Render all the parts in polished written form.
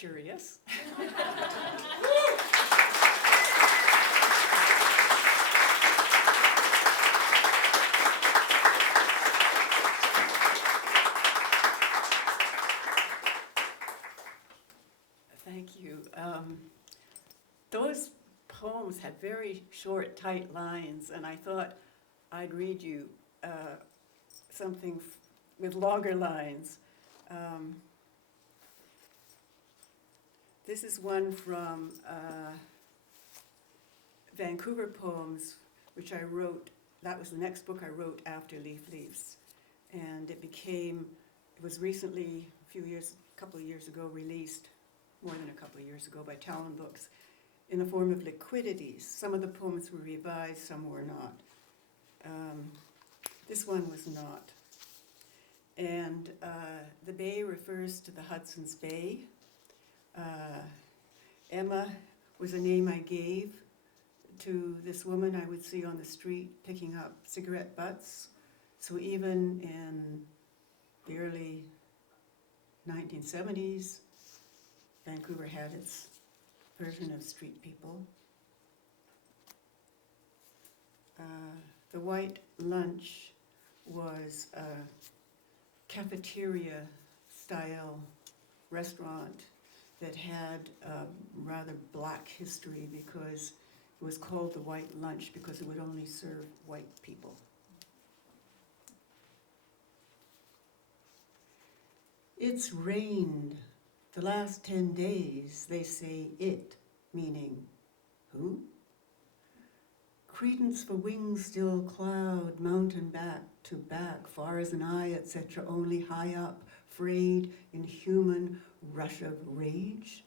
curious. Thank you. Those poems had very short, tight lines, and I thought I'd read you something with longer lines. This is one from Vancouver Poems, which I wrote. That was the next book I wrote after Leaf Leaves. And it was recently, a couple of years ago, released, more than a couple of years ago, by Talon Books, in the form of liquidities. Some of the poems were revised, some were not. This one was not. And the bay refers to the Hudson's Bay. Emma was a name I gave to this woman I would see on the street picking up cigarette butts. So even in the early 1970s, Vancouver had its version of street people. The White Lunch was a cafeteria-style restaurant that had rather black history because it was called the White Lunch because it would only serve white people. It's rained the last 10 days, they say it, meaning who? Credence for wings still cloud, mountain back to back, far as an eye, etc., only high up, frayed in human rush of rage?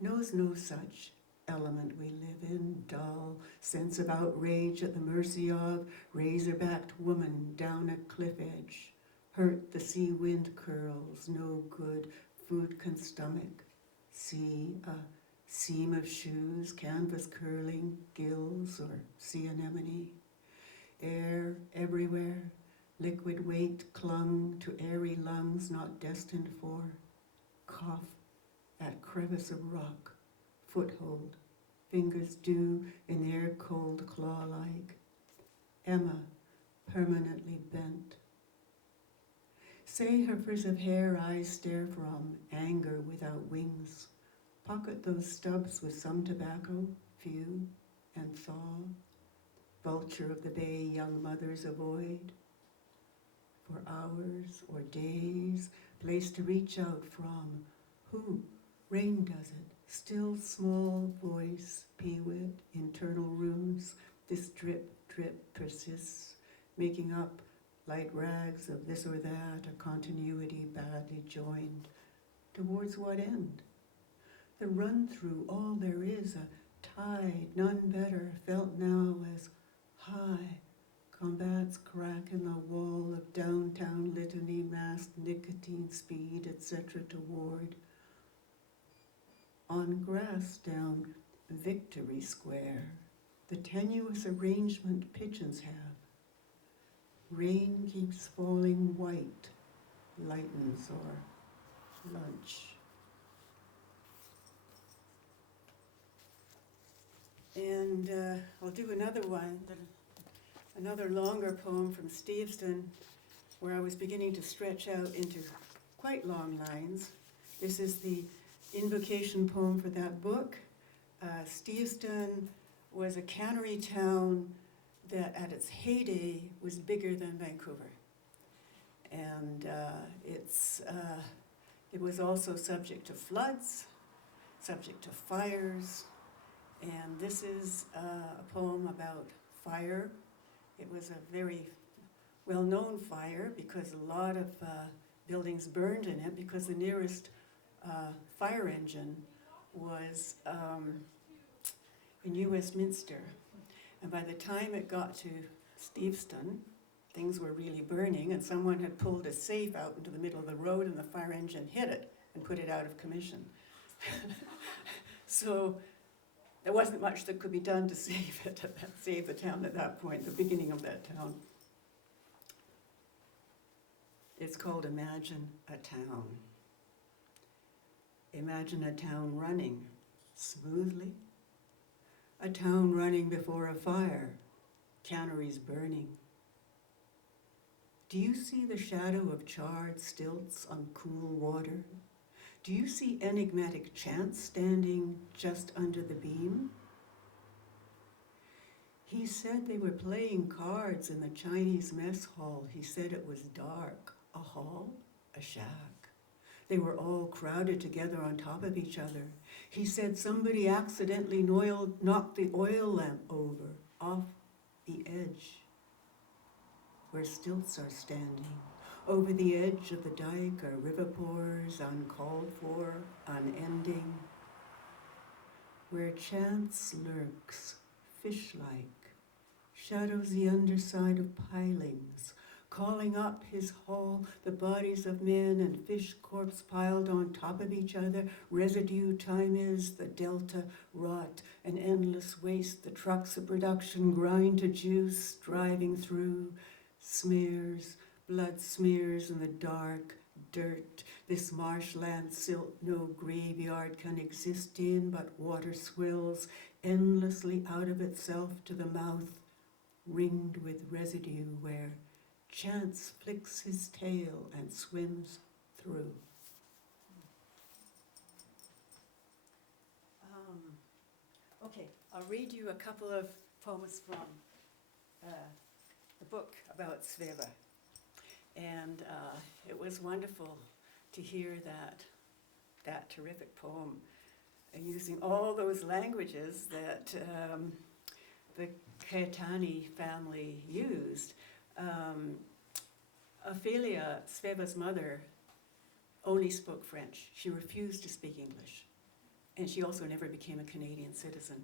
Knows no such element we live in, dull sense of outrage at the mercy of razor-backed woman down a cliff edge. Hurt the sea wind curls, no good food can stomach. See a seam of shoes, canvas curling, gills or sea anemone. Air everywhere, liquid weight clung to airy lungs not destined for. Cough at crevice of rock, foothold, fingers dew in air cold claw-like. Emma permanently bent. Say her frizz of hair eyes stare from, anger without wings. Pocket those stubs with some tobacco, few, and thaw. Vulture of the bay young mothers avoid. For hours or days, place to reach out from. Who? Rain does it. Still small voice, peewit, internal rooms. This drip, drip persists, making up light rags of this or that, a continuity badly joined. Towards what end? The run-through, all there is, a tide, none better, felt now as high, combats crack in the wall of downtown litany, masked nicotine, speed, etc. toward. On grass down Victory Square, the tenuous arrangement pigeons have. Rain keeps falling white, lightens or lunch. And I'll do another one, another longer poem from Steveston, where I was beginning to stretch out into quite long lines. This is the invocation poem for that book. Steveston was a cannery town that at its heyday was bigger than Vancouver. And it was also subject to floods, subject to fires, and this is a poem about fire. It was a very well-known fire because a lot of buildings burned in it because the nearest fire engine was in New Westminster. And by the time it got to Steveston, things were really burning, and someone had pulled a safe out into the middle of the road, and the fire engine hit it and put it out of commission. So there wasn't much that could be done to save it, save the town at that point, the beginning of that town. It's called Imagine a Town. Imagine a town running smoothly, a town running before a fire, canneries burning. Do you see the shadow of charred stilts on cool water? Do you see enigmatic chants standing just under the beam? He said they were playing cards in the Chinese mess hall. He said it was dark. A hall? A shack. They were all crowded together on top of each other. He said somebody accidentally knocked the oil lamp over, off the edge, where stilts are standing. Over the edge of the dike are river pours, uncalled for, unending, where chance lurks, fish-like, shadows the underside of pilings, calling up his hall, the bodies of men and fish corpse piled on top of each other. Residue time is the delta, rot, an endless waste. The trucks of production grind to juice, driving through, smears, blood smears in the dark, dirt. This marshland silt no graveyard can exist in, but water swills endlessly out of itself to the mouth, ringed with residue, where chance flicks his tail and swims through. Okay, I'll read you a couple of poems from the book about Sveva. And it was wonderful to hear that terrific poem using all those languages that the Caetani family used. Ophelia, Sveva's mother, only spoke French. She refused to speak English. And she also never became a Canadian citizen.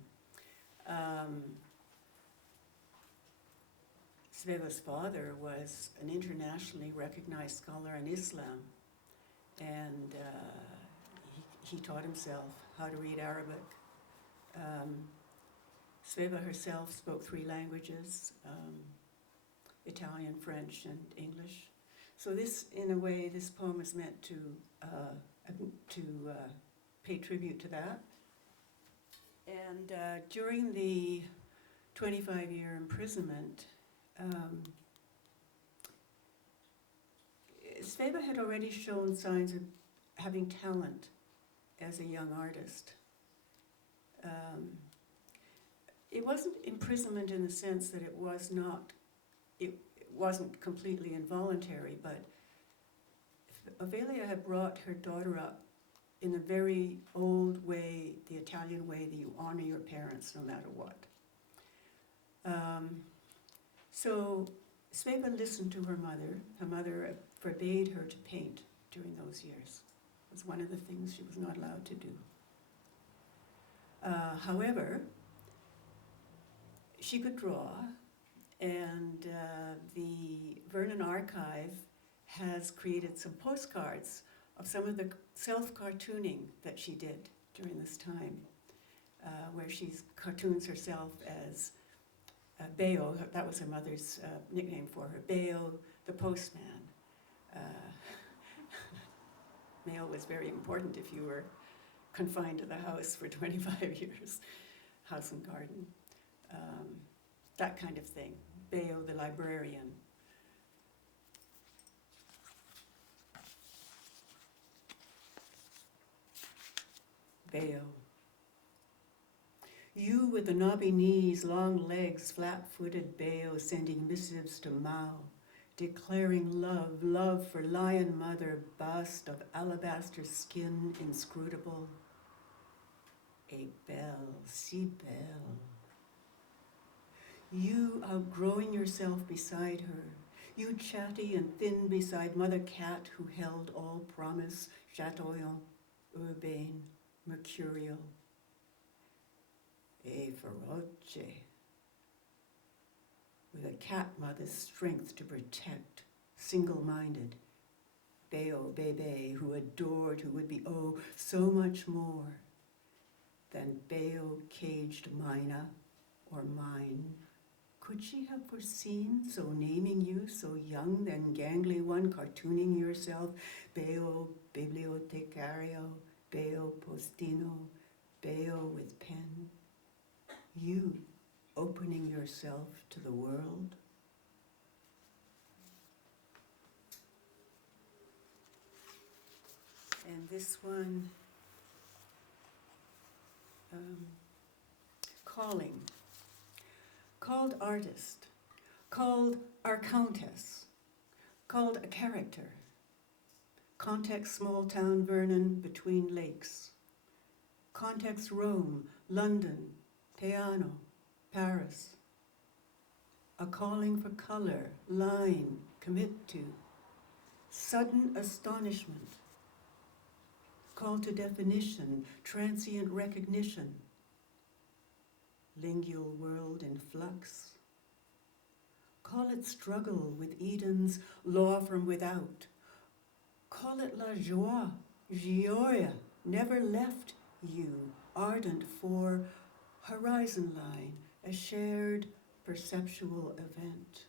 Sveva's father was an internationally recognized scholar in Islam, and he taught himself how to read Arabic. Sveva herself spoke 3 languages, Italian, French, and English. So this, in a way, this poem is meant to pay tribute to that. And during the 25-year imprisonment, Sveva had already shown signs of having talent as a young artist. It wasn't imprisonment in the sense that it wasn't completely involuntary, but Ophelia had brought her daughter up in the very old way, the Italian way that you honor your parents no matter what. So Sveva listened to her mother. Her mother forbade her to paint during those years. It was one of the things she was not allowed to do. However, she could draw, and the Vernon Archive has created some postcards of some of the self-cartooning that she did during this time, where she cartoons herself as Bayo, that was her mother's nickname for her, Bayo the postman. Mail was very important if you were confined to the house for 25 years, house and garden, that kind of thing. Bayo the librarian. Bayo. You with the knobby knees, long legs, flat-footed Bayo, sending missives to Mao, declaring love, love for lion mother, bust of alabaster skin, inscrutable. A belle, si belle. You outgrowing yourself beside her, you chatty and thin beside mother cat who held all promise, chatoyant, urbane, mercurial. E feroce, with a cat mother's strength to protect, single-minded. Bayo, bebe, who adored, who would be, oh, so much more than Bayo caged Mina or mine. Could she have foreseen, so naming you, so young, then gangly one, cartooning yourself, Bayo, bibliotecario, Bayo, destino, veo with pen, you opening yourself to the world. And this one, calling, called artist, called our countess, called a character, context small town Vernon between lakes, context Rome, London, Piano, Paris, a calling for color, line, commit to, sudden astonishment, call to definition, transient recognition, lingual world in flux. Call it struggle with Eden's law from without. Call it la joie, gioia, never left you, ardent for horizon line, a shared perceptual event.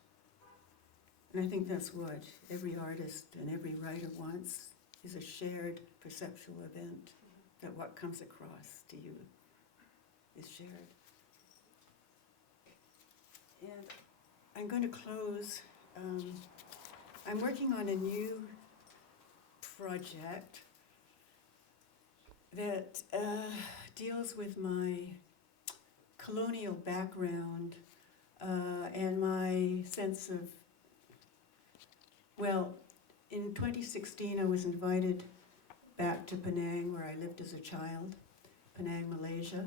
And I think that's what every artist and every writer wants, is a shared perceptual event, that what comes across to you is shared. And I'm going to close. I'm working on a new project that deals with my colonial background and my sense of, well, in 2016 I was invited back to Penang, where I lived as a child, Penang, Malaysia.